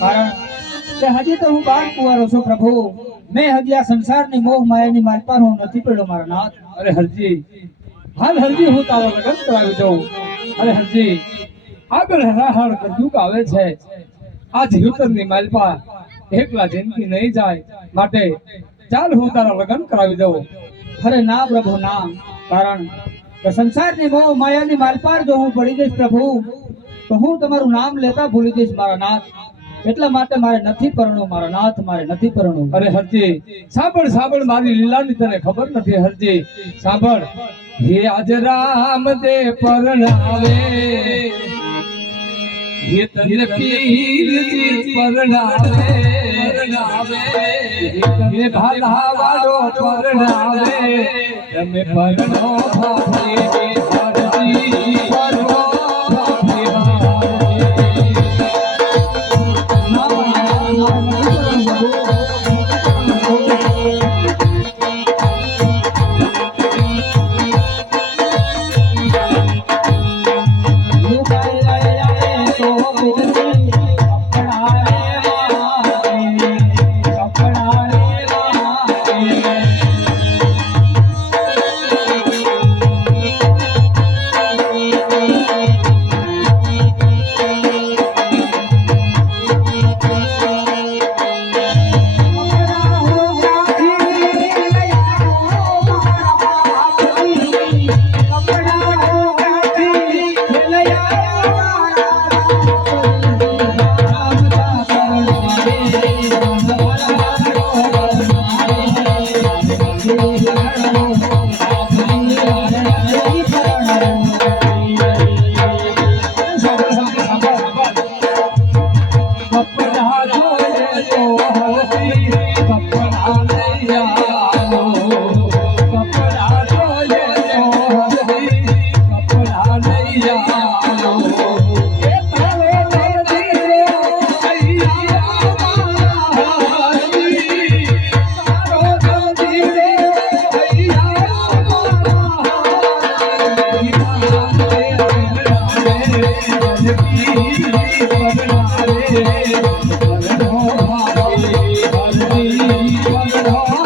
કારણ કે હજી તો હું બાળ કુવારો છું પ્રભુ. મેં હજી આ સંસારની મોહ માયાની માલપાર હું નથી પડ્યો મારા નાથ. અરે હરજી. હાલ હરજી હું તારો લગ્ન કરાવી દઉં. અરે હરજી. આગળ હરાહર કદુક આવે છે. આ જીવતરની માલપા એકલા જિંદગી નહીં જાય માટે ચાલ હું તારા લગ્ન કરાવી દઉં. અરે ના પ્રભુ ના. કારણ કે સંસારની મોહ માયાની માલપાર જો હું પડી જઈશ પ્રભુ તો હું તમારું નામ લેતા ભૂલી જઈશ મારા નાથ. એટલા માટે મારે નથી પરણવું મારો નાથ મારે નથી પરણવું. અરે હરજી સાંભળ સાંભળ મારી લીલાની તને ખબર નથી હરજી. સાંભળ. હે આજ રામ દે પરણાવે હે તને પીરજી પરણાવે પરણાવે ભાલા વાળો પરણાવે તમે પરણો ભાભી અરે હંજી, મારી માયાની તને ખબર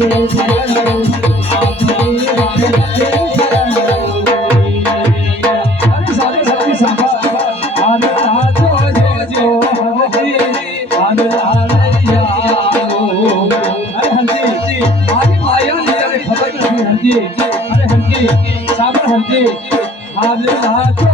અરે હંજી, હરજી સાબર હરજી હાલ લાતો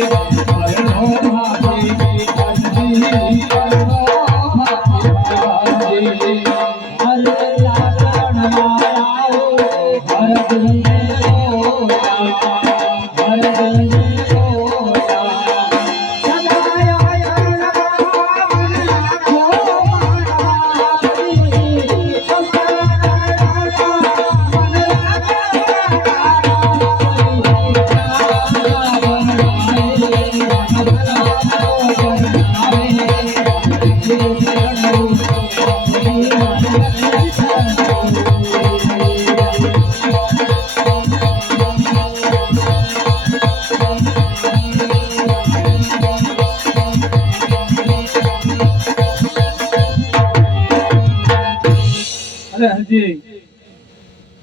હરે હરજી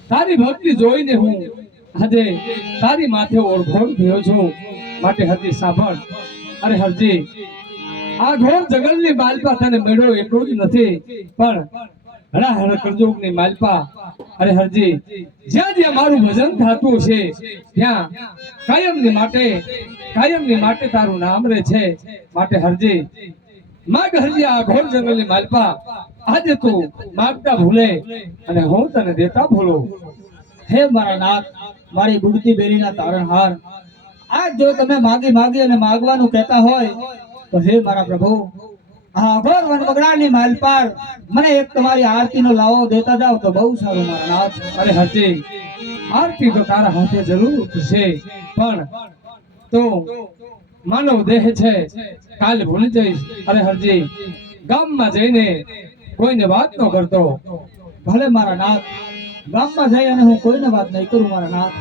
તારી ભક્તિ જોઈને હું આજે તારી માથે ઓળખોળ થયો છું. માટે હરજી સાંભળ. અરે હરજી આ ઘોર જગતની માલપા તને મેળવ્યો એટલું જ નથી. પણ હરા હર કરજોગની માલપા. અરે હરજી, જ્યાં જ્યાં મારું ભજન થતું છે, ત્યાં કાયમની માટે કાયમની માટે તારું નામ રહે છે. માટે હરજી માગ હરજી, આ ઘોર જંગલની માલપા. આજે તું માગતા ભૂલે અને હું તને દેતા ભૂલો. હે મારા નાથ, મારી ગુડતી બેરીના તારણહાર. આજ જો તમે માગી માગી અને માગવાનું કહેતા હોય તો હે મારા પ્રભુ, આ અઘોર વનવગડાની માલપાર મને એક તમારી આરતી નો લાવો દેતા જાવ તો બહુ સારું મારા નાથ. અરે હજી આરતી તો તારા હાથે જરૂર છે, પણ તો માનવ દેહ છે, કાલે ભૂલી જઈશ. અરે હરજી, ગામમાં જઈને કોઈને વાત ન કરતો. ભલે મારા નાથ, ગામમાં જઈ અને હું કોઈને વાત નહીં કરું, મારા નાથ.